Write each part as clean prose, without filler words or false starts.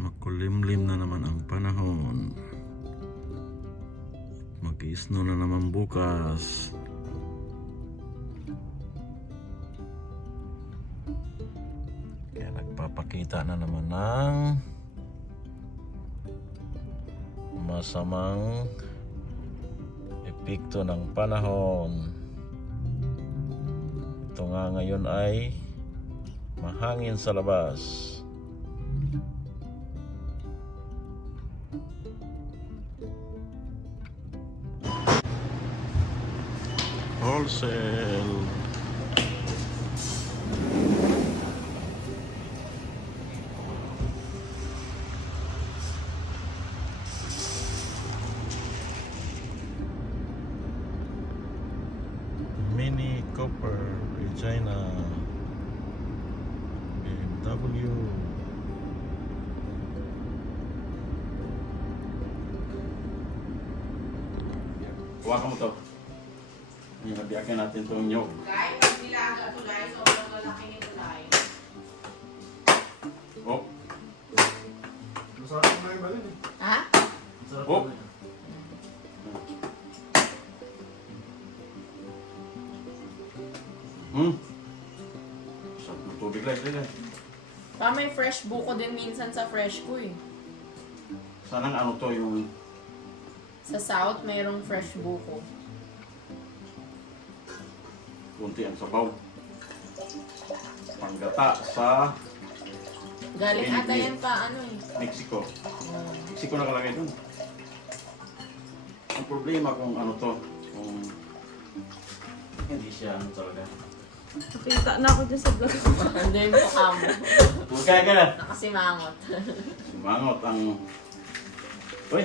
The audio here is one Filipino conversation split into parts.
Makulimlim na naman ang panahon. Mag-i-snow na naman bukas. Kaya nagpapakita na naman ng masamang epekto ng panahon. Ito nga ngayon ay mahangin sa labas. Wholesale. Mini Cooper Regina BMW. Kuha ka mo to. Nabiyakin natin itong nyog. Guys, pag nilaga ito guys, sobrang lalaki nito guys. Oh. Masarap na yung balon eh. Ha? Oh. Sarap ng tubig lang sila. May fresh buko din minsan sa fresh ko eh. Sanang ano to yung... Sa south, mayroong fresh buko. Kunti ang sabaw. Panggata sa Galing Pinipili. ata yan pa ano eh. Mexico. Mexico nakalagay dun. Ang problema kung ano to, kung hindi siya ano talaga. Nakita na ako dyan sa vlog. Hindi yung mukha mo. Kaya ka na. Nakasimangot. Simangot ang... Uy!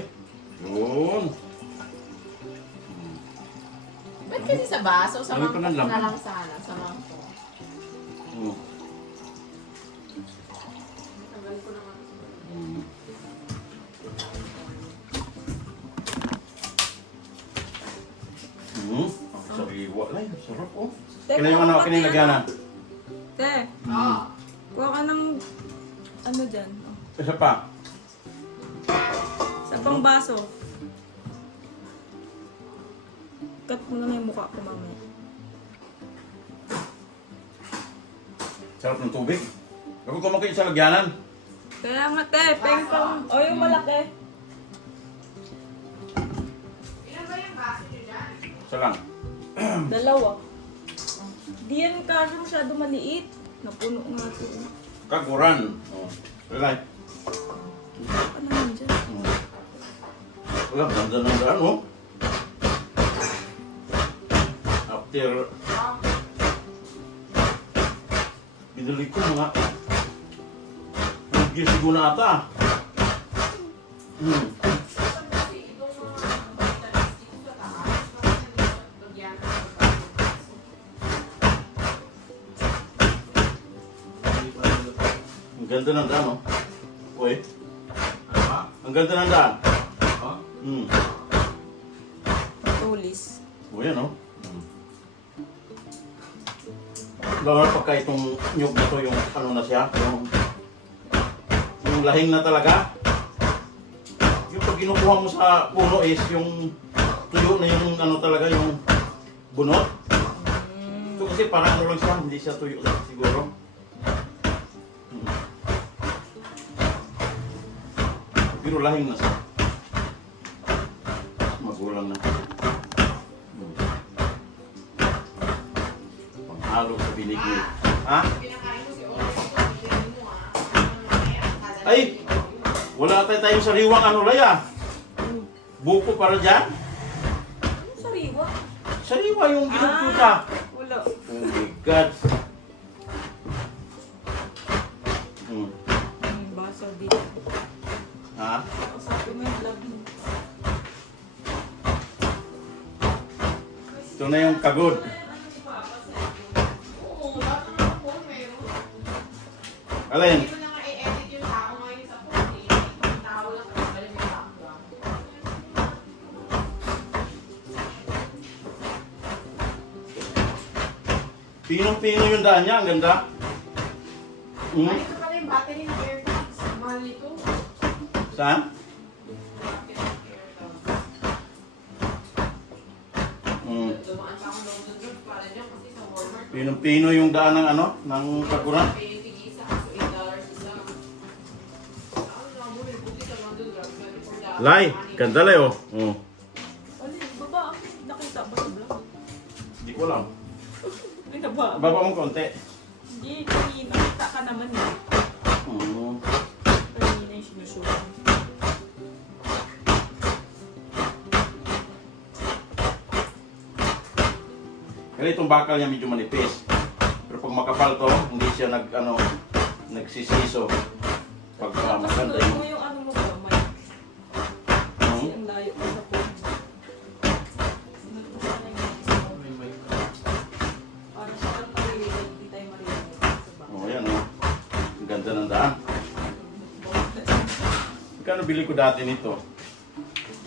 Yun! Ba't kasi sa baso? Sa Dami pa ng mangkok na laman. lang sana. Sa mangkok. Hmm. Tagal ko naman. Hmm. Hmm. Ang sariwa lang. Sarap oh. Kailan yung ano, kinilagyanan? Te, Oo. kuha ka ng ano dyan. Oh. Isa pa. Sa pang baso. Cut mo na yung mukha ko mamaya. Sarap ng tubig. Ako kumakain sa lagyanan. Kaya nga te, peng pang... O yung malaki. Ilan ba yung baso nyo dyan? Isa lang. Dalawa. Di yan kaso masyado maliit. Napuno nga ito. Kaguran. Oh. Lalay. Ano naman dyan? Wala, ganda ng daan oh. After binili ko mga siguro na ata. Kasi itong mga statistics sa taas, lagyan ng baso. Ang ganda ng daan oh. Uy. Ang ganda ng daan. Hmm. Tulis. O yan oh. Lalo pagka itong nyug na to, yung ano na siya, yung lahing na talaga. Yung pag kinukuha mo sa puno is yung tuyo na yung ano talaga, yung bunot. Ito kasi parang ano lang siya, hindi siya tuyo siguro. Pero lahing na siya. Magulang na. Panghalo sa binigay. Ha? Pinakain mo si Oren, pinakain mo ah. Ay! Wala tayong sariwang ano laya. Buko para dyan. Ano sariwa? Sariwa yung ginagtuta. Wala. Oh my God. Hmm. Yung baso dito. Ha? Sabi mo yung vlog mo. Ito na yung kagod. Oo, lahat ng mga phone meron. Alin? Hindi mo na nga i-edit yung tao ngayon sa phone eh. Yung tao lang kapag yung background. Pinong-pino yung daan niya. Ang ganda. Hmm? Ay, ito pala yung battery ng AirPods. Mahal nito. Saan? Dumaan pa ako doon para dyan kasi sa Walmart. Pinong-pino yung daan ng ano, ng paguran. Pay tig-isa, so $8 isa. Ano lang mo, may buti sa London Drug, $24. Lai, ganda oh. Oh. Alin, baba ako. Nakita ba sa vlog? Hindi ko alam. Ay, naba. Baba mong konti. Hindi, kanina. Nakita ka naman eh. Kanina yung sinushoot. Kaya itong bakal niya medyo manipis. Pero pag makapal to, hindi siya nagsisiso. Pag maganda Sunod mo yung... yung ano mo ba, Mike? Kasi ang layo ko sa phone. Sunod mo sana yung isa mo. Para sa pagparinig, hindi tayo marinig sa baka. Oh, yan oh. Ang ganda ng daan. Magkano bili ko dati nito?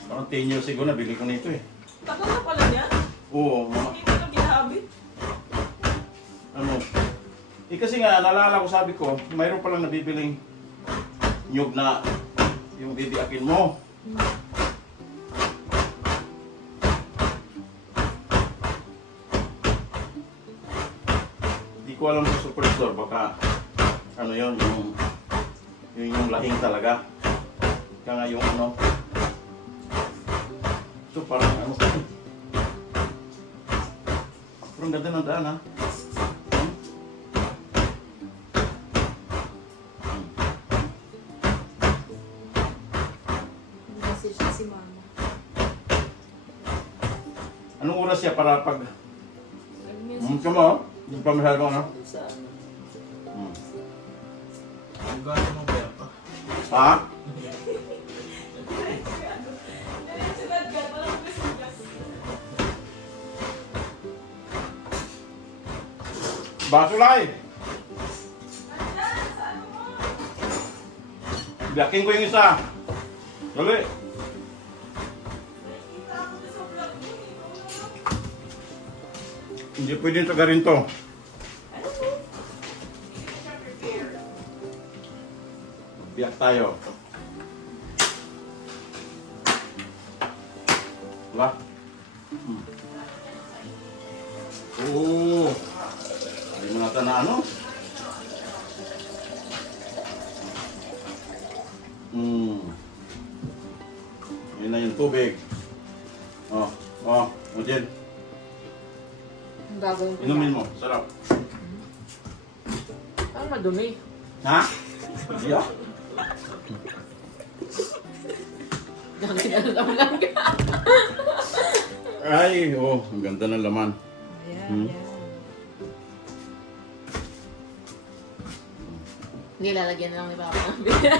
Parang 10 years ago na bili ko nito eh. Tagal na pala niya. Oo, Hindi ko na ginahabit. ano. Eh kasi nga, naalala ko sabi ko, mayroon palang nabibiling nyug na yung bibiakin mo. Hindi ko alam sa superstore, baka ano yun, yung lahing talaga. Kaya nga yung ano. Ito parang ano. Pero ang ganda ng daan ha. Message na si mama. Anong oras siya para pag... Nag-message Kamo, yung pamahal ko ano? sa ano. Ang gano'n mo kaya pa. Ha? Basulay! Biyakin ko yung isa. Dali. Hindi pwede tagarin to. Biyak tayo. Diba? Oo. Hindi mo natin na ano? Yun na yung tubig. O Jen. Ang gagawin ko Inumin yan. mo. Sarap. Parang madumi. Ha? Yeah. Nakakita lang. Ay, ang ganda ng laman. Ayan, ayan. Hindi, lalagyan na lang ni Papa ng beer.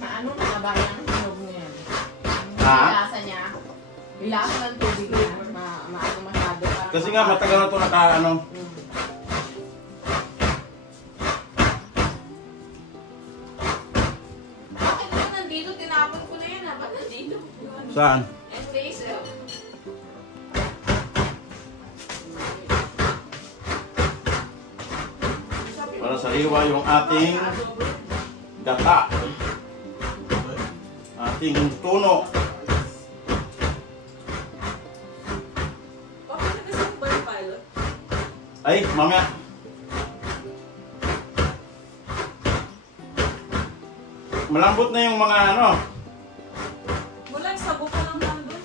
Maano na nabayan ang tunog niya yan? Ha? Yung lasa niya. Yung lasa ng tubig niya. Maano masyado. Parang Kasi nga matagal na ito naka-ano. Bakit naman nandito? Tinapon ko na yan ha. Ba't nandito? Saan? And basil. Para sariwa yung ating gata. Ating tuno. Papa, nag-asap ba yung pilot? Ay, mamaya. Malambot na yung mga ano. Wala, yung sabo ka lang nandun.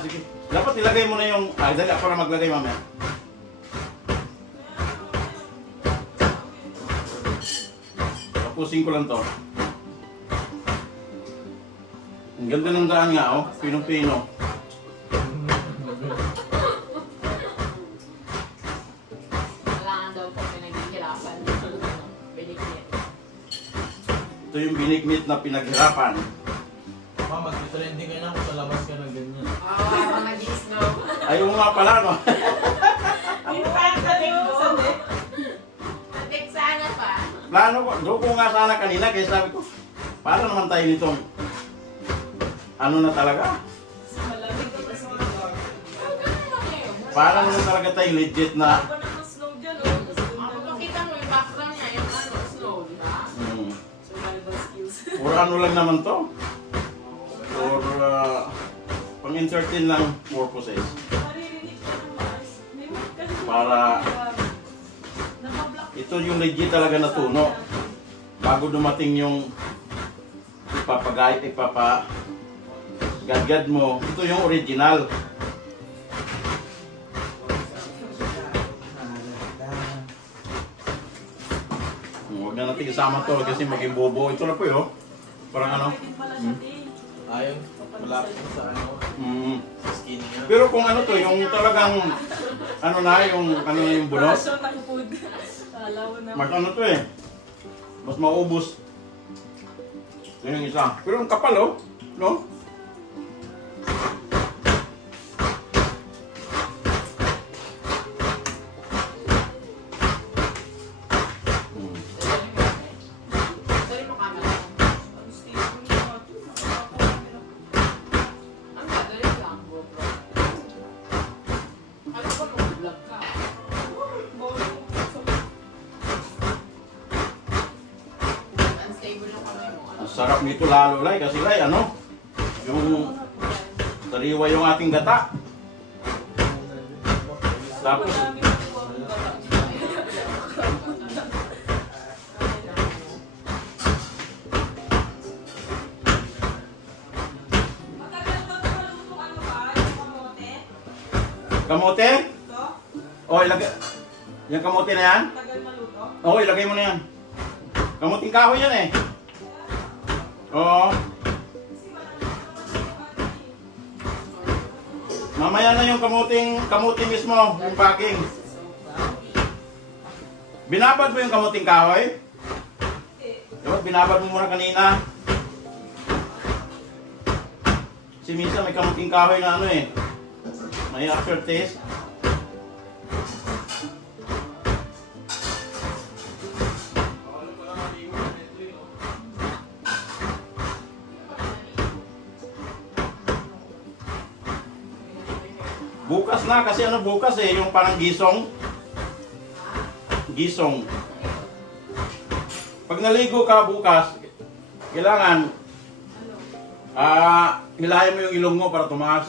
Sige. Dapat ilagay mo na yung... dali ako na maglagay mamaya. Tapusin ko lang to. Ang ganda ng daan nga, oh. Pinong-pino. Kailangan daw po pinaghihirapan. Pinikit. Ito yung binikmit na pinaghirapan. Ma, mag-trending ka na kung sa labas ka ng ganyan. Ah, mga gisno. Ay, oo nga pala, no? Yung parang katik mo. Katik sana pa. Plano ko, doon ko nga sana kanina, kaya sabi ko, para naman tayo nitong, ano na talaga? Malamig ka kasi. Para naman talaga tayo legit na, Ako na mas slow dyan, oh. Tapos doon Ako na lang. pakita mo yung back For ano lang naman to? For pang-entertain lang purposes. Maririnig ka ng maayos. Kasi Para- nakablock. Ito yung legit talaga na tuno. Bago dumating yung ipapagayat, gadgad mo, ito yung original. Huwag na natin isama to kasi maging bobo. Ito na po yun. Parang ano. Pwede pala siya, eh. Ayun, malapit mo sa ano, Mm. sa skin niya. Pero kung ano to, yung talagang ano na, yung bunot. Raso ng food. Alaw na. Mas ano to eh. Mas maubos. Ito yung isa. Pero ang kapal oh. No? Hmm. Dali mo camera. Ang stable niya, ito. Nakakakamera. Ang dali lang, GoPro. Ano ba mag-vlog ka? Bawal mo. Unstable yung kamay mo. Ang sarap nito lalo Lai kasi Lai ano? Yung sariwa yung ating gata. Tapos Madami na po ang gata. Matagal ba ito maluto ano ba? Yung kamote? kamote? Ito? Oh, ilagay. Yung kamote na yan? Matagal maluto? Oo, ilagay mo na yan. Kamuting kahoy yan eh. Oo. Kasi wala naman yung ano eh. Mamaya na yung kamuti mismo, yung packing. Binabad mo yung kamuting kahoy? Diba, binabad mo muna kanina. Si Misa may kamuting kahoy na ano eh. May aftertaste. Bukas na kasi ano bukas eh, yung parang gisong. Gisong. Pag naligo ka bukas, kailangan hilahin mo yung ilong mo para tumaas.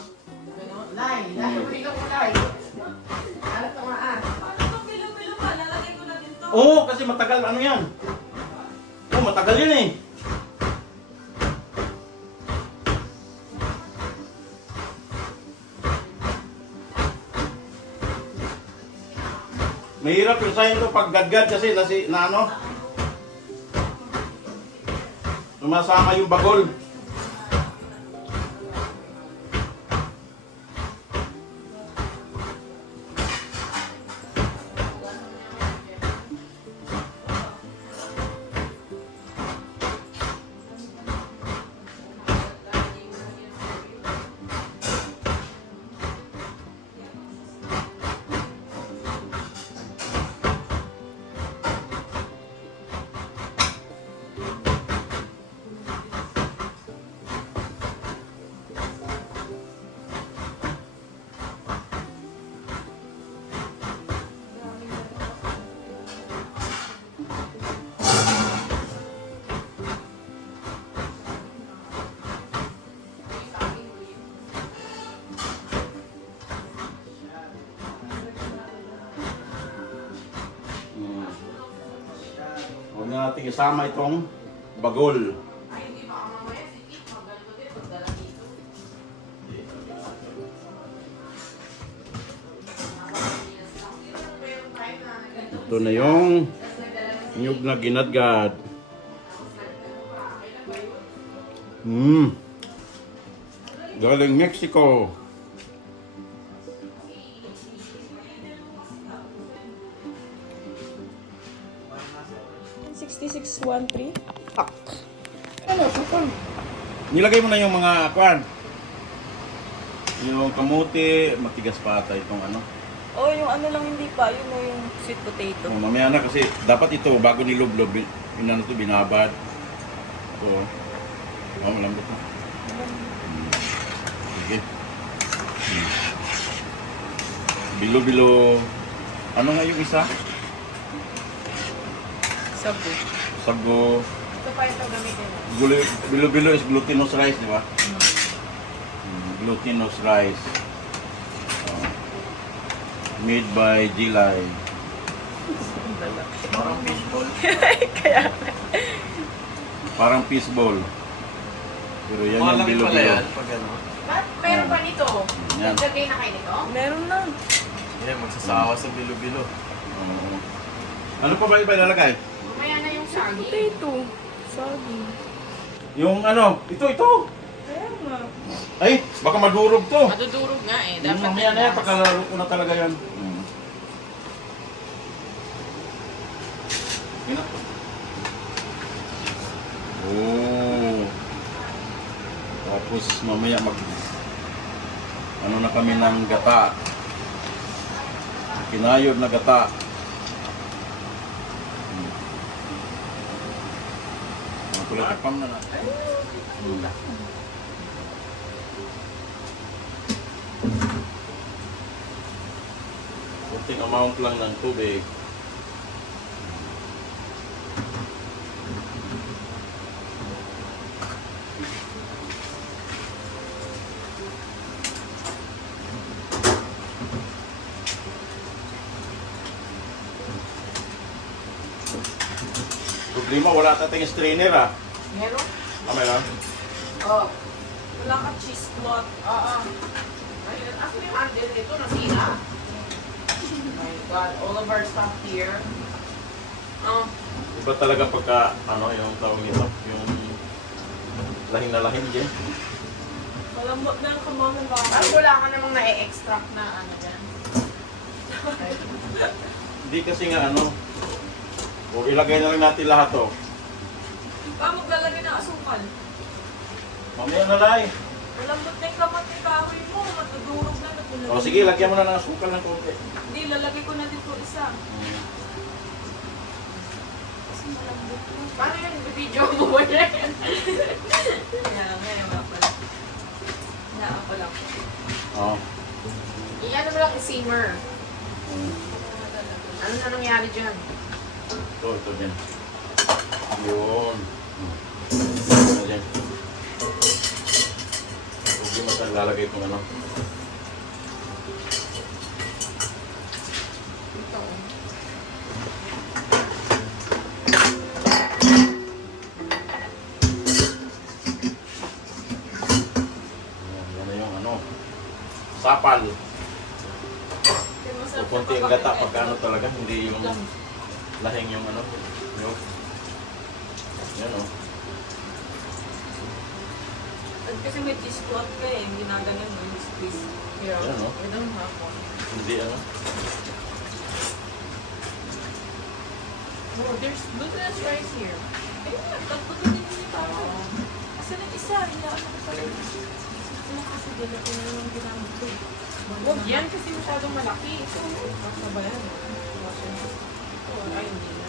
Lai, mo ko lai. Alat ka maan. Paano ito pilo-pilo pa? Lalagay ko na din to. Oo, kasi matagal ano yan. Oo, matagal yan eh. Mahirap yung sa'yo ito pag gadgad kasi na ano. Sumasama yung bagol. Huwag na natin isama itong bagol. Ay, hindi baka mamaya si Kit magalit din pagdala dito. Ito na yung nyug na ginadgad. Galing Mexico. Ano, supal. Nilagay mo na yung mga kwan. Yung kamote, matigas pa ata itong ano. Oh, yung ano lang hindi pa, yun o yung sweet potato. Oh, mamaya na kasi dapat ito bago nilublob, inano to binabad. Ito. Oh, malambot na. Sige. Bilo-bilo. Ano nga yung isa? Sabu. Sago. Ito pa ito gamitin mo. Bilo-bilo is glutinous rice, di ba? Glutinous rice. Made by Gilay. Parang fishball. Parang fishball. Pero yan yung Malaki pala bilo-bilo. yan pag ano. Ba't meron pa nito? Yan. Naglagay na kayo nito? Meron na. Yan, magsasawa sa bilo-bilo. Oo. Ano pa ba iba ilalagay? Mamaya na yung saging. Potato. Saging. Yung ano, ito. Kaya nga. Ay, baka madurog to. Madudurog nga eh. Dapat mamaya na yan, pagkalaro ko na talaga yan. Ina. Oh. Tapos mamaya ano na kami ng gata. Kinayod na gata. Kulitipam na na. Kunting amount lang ng tubig. Problema, wala tating strainer ah. Meron? Meron? Oo. Wala ka cheese cloth. Oo. Ayun, ako yung handle nito, nasira. Oh my God, all of our stuff here. Iba talaga pagka, yung tawag nito, yung lahing na lahing dyan. Malambot na ang kamay ng baka. Parang wala ka namang na-extract na ano dyan. Hindi kasi nga o ilagay na lang natin lahat to. Maglalagay ng asukal. Mamaya na lang. Malambot na yung kamat ni kahoy mo. Matudurog na. O sige, lagyan mo na ng asukal ng konti. Hindi, lalagay ko na dito isa. Kasi malambot na. Paano yun? Video mo ba yan? Kaya nga pala. Nga pala. Oo. Iyan mo lang i-simmer. Ano na nangyari dyan? Ito dyan. Yun. Ito dyan. Hindi mo saan lalagay itong Ito. Yan na yung sapal. O konti ang gata pagka talaga, hindi yung lahing yung yung yan o. Kasi may cheese cloth ka eh. Ginaganon mo yung squeeze. Here. Yan o. We don't have one. Hindi Oh, there's glutinous rice here. Ayun, tatlo din yung tao. Kasi nang isa, hinaan ko pala. Ano kasi dala ko na yung ginamit ko. Huwag yan kasi masyadong malaki. Ito. Basta ba yan? Ay, hindi na.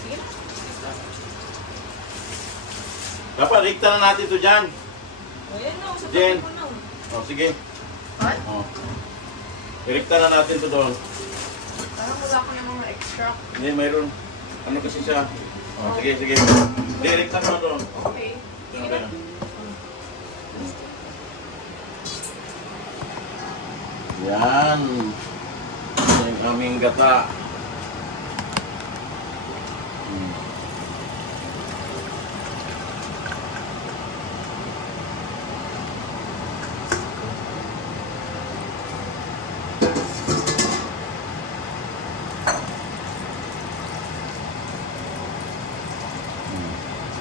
Sige na. Dapat rikta na natin ito dyan. Ayan na, sa Jen. tabi ko na. O sige. What? O. Irikta na natin ito doon. Parang wala ko yung mga extra. Hindi, mayroon. Ano kasi siya? O, sige. Hindi, irikta na doon. Okay. Sige Okay na. na. Yan. Yan yung aming gata.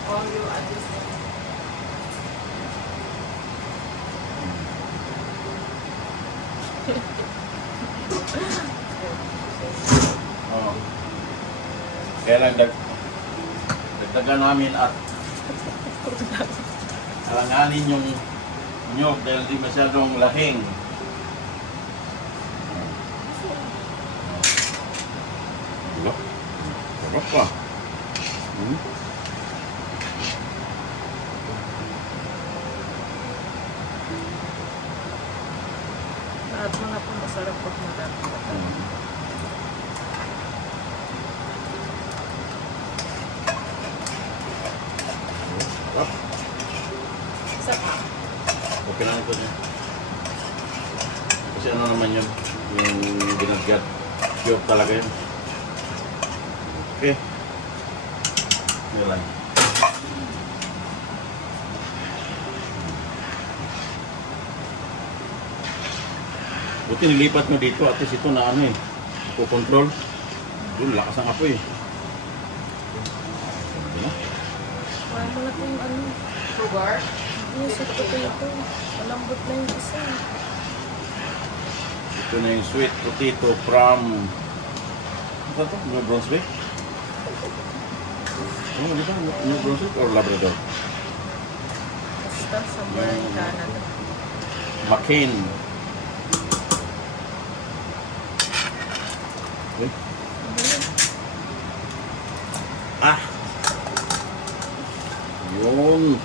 All you add this in. Oh. Kaya lang dagdagan namin at alanganin yung nyog dahil di masyadong lahing. Diba? Sarap pa. Lahat mga po masarap pag madami. naman yun. Yung binaggat. Pure talaga yun. Okay. Yun lang. Buti nilipat mo dito at least ito na ano eh. Control. Doon, lakas ang apoy eh. Diba? Wala mo na yung ano. Sugar? Yung sweet potato. Malambot na yung isa. Ito na yung sweet potato from... Ano ito? New Brunswick? Ano dito? New Brunswick or Labrador? Basta somewhere in Canada. McCain. Okay. Ah! Yun!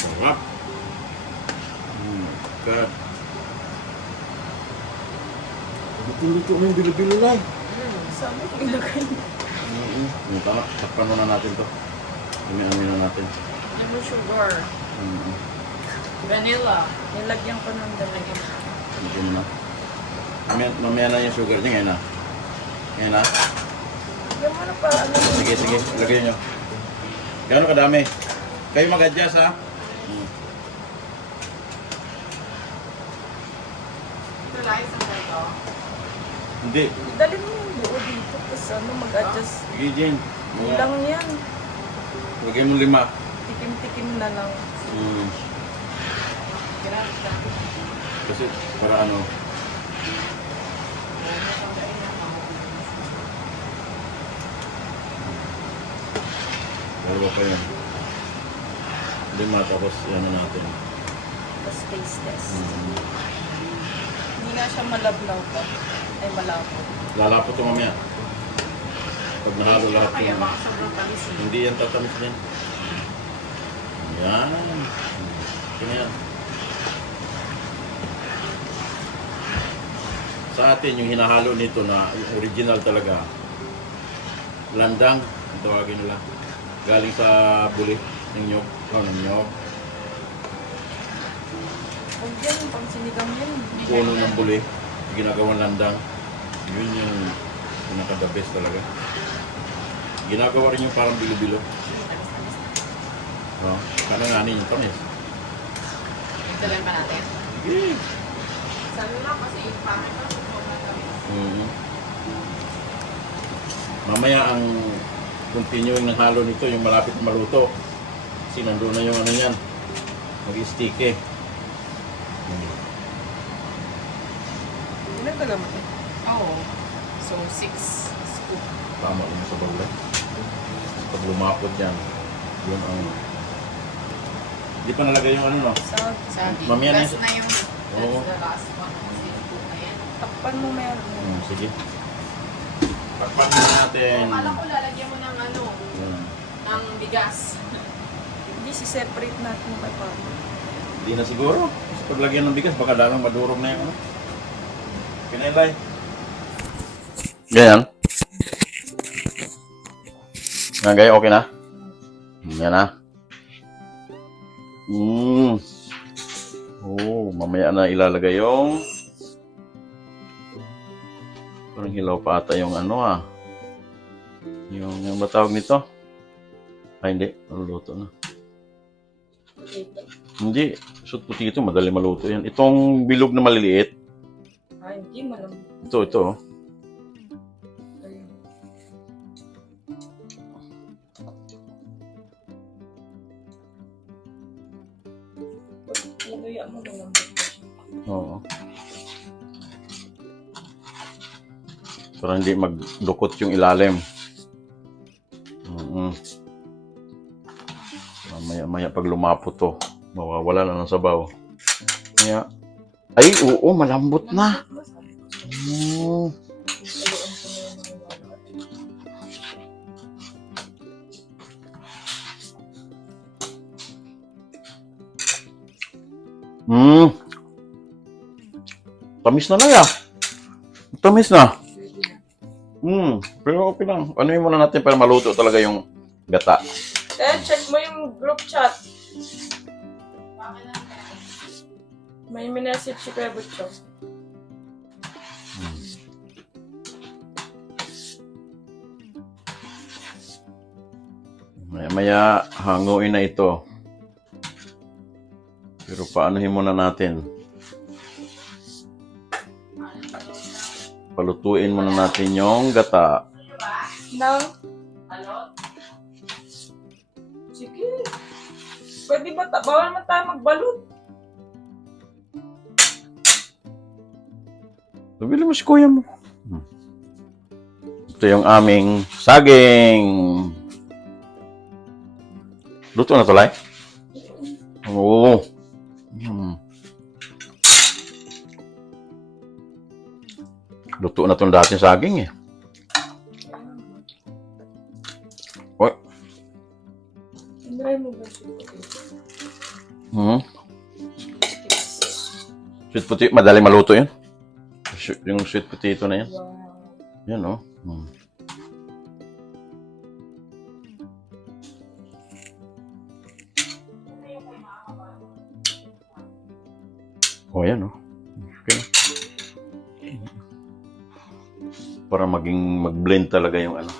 Sarap! God! Luto-luto na yung bilo-bilo na eh. Sabi ko ilagay mo. Yung tama, takpan muna natin to. Amin na natin. Yung sugar. Vanilla. Nilagyan ko ng dalaga. Ito na. Mamaya na yung sugar niya, ngayon na. Ngayon na. Lagyan mo na pa ano. Sige, sige, lagay nyo. Gano'n kadami? Kayo mag-adjust ha? Ito lang isang ito. Hindi. Dali mo yung buo dito. Tapos ano mag-adjust. Sige, Jane. Ilang yan. Lagay mo 5. Tikim-tikim na lang. Grabe. Kasi para ano. Dalawa pa yun. 5 tapos yan na natin. Tapos taste test. Hindi nga siya malablaw pa. Ay malabo. Lalapo ito mamaya. Pag nahalo lahat Kaya yun. baka sobrang tamis eh. Hindi yan tatamis din. Yan. Yan yan. Sa atin, yung hinahalo nito na original talaga, landang, ang tawagin nila. Galing sa buli ng nyog. Ng nyog. Huwag yan. Pang sinigang yan. Puno ng buli, ginagawang landang. Yun yung pinaka-the best talaga. Ginagawa rin yung parang bilo-bilo. Oh, kananganin yung tamis. Ituloy pa natin. Sige. Sana lang kasi yung pangit na sobrang tamis. Mamaya ang continuing ng halo nito, yung malapit na maluto. Kasi nandun na yung ano yan, mag-stick eh. Nagdaga mo. Oo. So, 6 scoop. Tama rin sa bagay. Pag lumapot yan, yun ang... Hindi pa nalagay yung ano no? Sa Sabi. Mamaya na Last yun. na yung... Oo. That's the last one. Kasi scoop na yan. takpan mo meron. Sige. Takpan na natin. Akala ko lalagyan mo ng ano, Yan. ng bigas. Hindi si-separate natin yung kay Papa. Hindi na siguro. Kasi paglagyan ng bigas, baka lalong madurog na yung ano. Pinailay. Ganyan. Yan guys, okay na? Yan na. Oh, mamaya na ilalagay yung parang hilaw pa ata yung ano yung ba tawag nito? Ay hindi, maluluto na. Hindi, sweet potato, madali maluto yan. Itong bilog na maliliit, Ay, hindi malambot. ito oh. Ayun. Pag inuya mo, malambot na siya. Oo. Para hindi magdukot yung ilalim. Maya pag lumapo to, mawawala na ng sabaw. Kaya, ay, oo, malambot na. Mm. Tamis na ya. Tamis na. Pero okay lang. Ano yung muna natin para maluto talaga yung gata. Eh, check mo yung group chat. May minessage si Kuya Butcho. Maya-maya, hanguin na ito. Pero paanohin muna natin. Palutuin muna natin yung gata. Nang? Sige. Pwede ba? Bawal naman tayo magbalot. Sabili mo si kuya mo. Ito yung aming saging. Luto na to, Lai? Oo. Luto na itong dating saging eh. Oy. Try mo ba siya? Sweet potato, madaling maluto yun. Yung sweet potato na yan. Wow. Yan oh. Oh, yan oh. Okay. Para mag-blend talaga yung ano.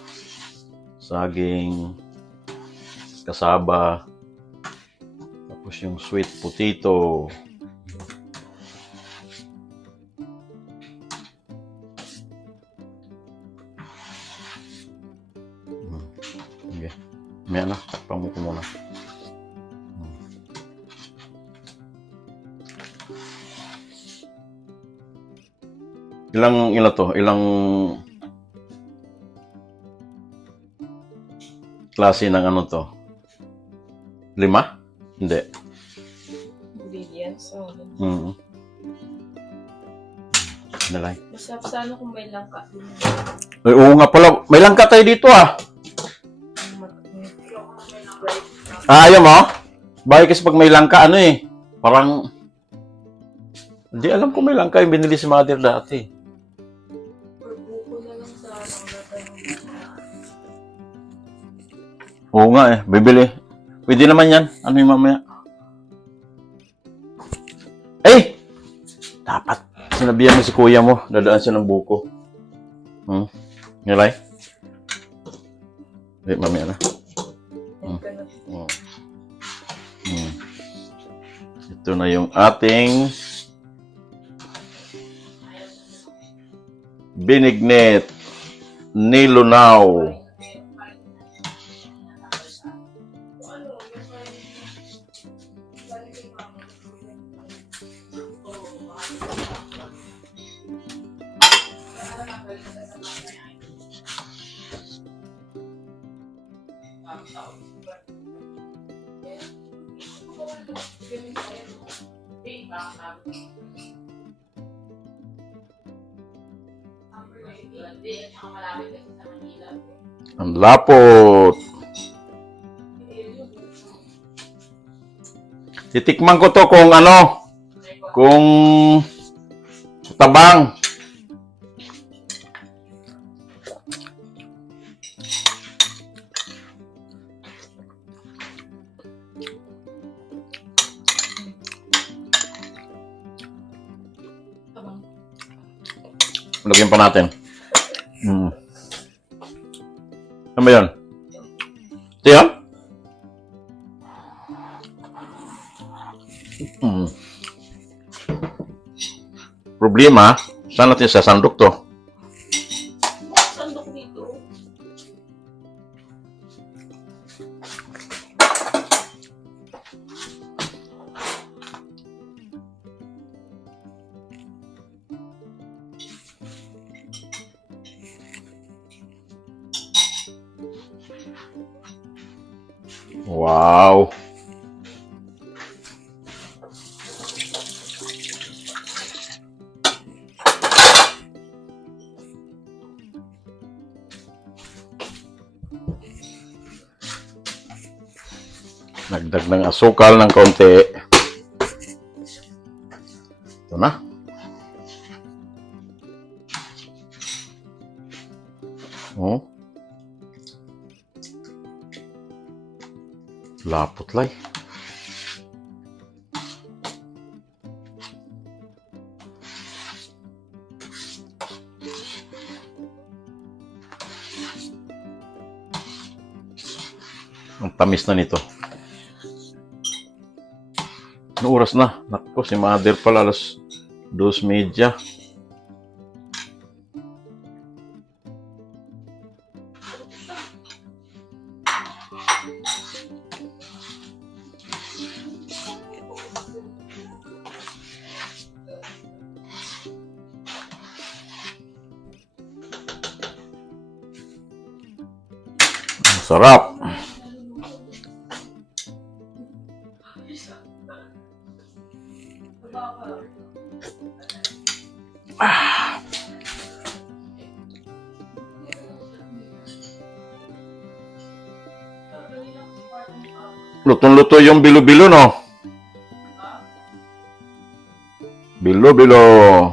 Saging, kasaba, tapos yung sweet potato. Okay. May ano, takpan mo ko muna. Ilang to? Ilang klase ng ano to? 5? Hindi. Ingredients. So, Nalay. masarap sana kung may langka. Ay, oo nga pala. May langka tayo dito ah. Ayaw mo? Bakit kasi pag may langka, ano eh. Parang, hindi alam kung may langka yung binili si mother dati. Buko na lang sa Oo nga eh. Bibili. Pwede naman yan. Ano yung mamaya? Eh! Dapat. Sinabihan mo si kuya mo. Dadaan siya ng buko. Nilay? Eh, mamaya na. Ito na yung ating binignet nilunaw. Ang lapot. Titikman ko to kung ano, kung tabang. Lagyan pa natin. Ano ba yun? Ito yun? Problema, saan natin sasandok to? sandok dito. Wow! Nagdag ng asukal ng konti. Ito na. Oh. Lapot lay. Ang tamis na nito. Ano oras na? Nakko, si Mother pala alas 2:30. Sarap. Lutong-luto yung bilo-bilo, no? Bilo-bilo.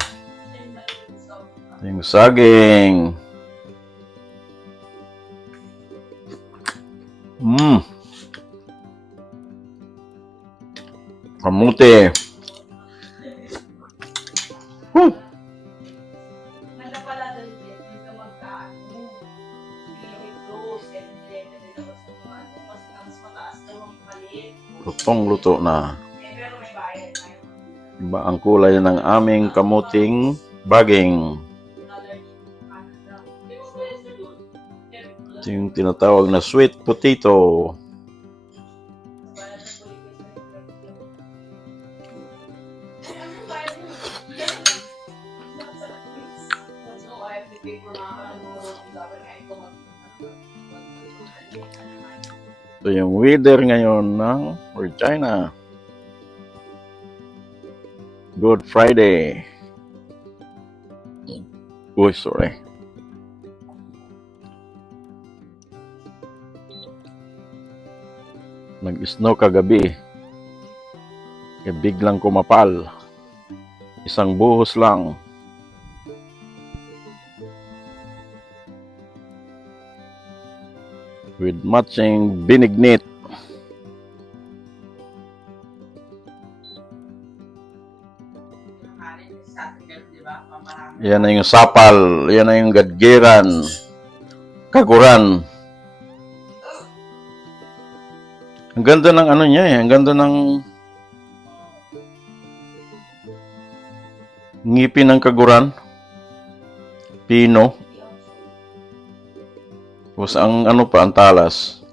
Yung saging. Kamuti. Nanda pala dali din, nanda magkaano. Hindi close, and then nilabas ng mga ano, mas mataas daw ang palit. Lutong-luto na. Pero may bayad. Iba ang kulay ng aming kamuting baging. Color dito, kanan daw. Di mo pwede sa doon. Ito yung tinatawag na sweet potato. Bayad na po yung ano bayad mo? That's all I have to pay for mga ano, dapat kahit ko Ito yung weather ngayon ng Regina. Good Friday. Uy, sorry. Nag-snow kagabi. Kaya biglang kumapal. Isang buhos lang. With matching binignit. Yan na yung sapal. Yan na yung gadgiran. Kaguran. Ang ganda ng ano niya eh. Ang ganda ng ngipin ng kaguran. Pino. Tapos ang ano pa, ang talas.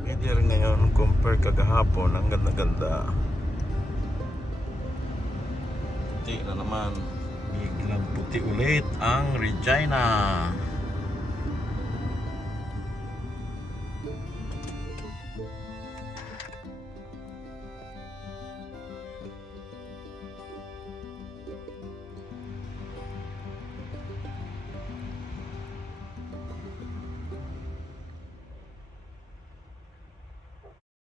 Weather ngayon compare kagahapon. Ang ganda-ganda. Puti na naman. Biglang puti ulit ang Regina.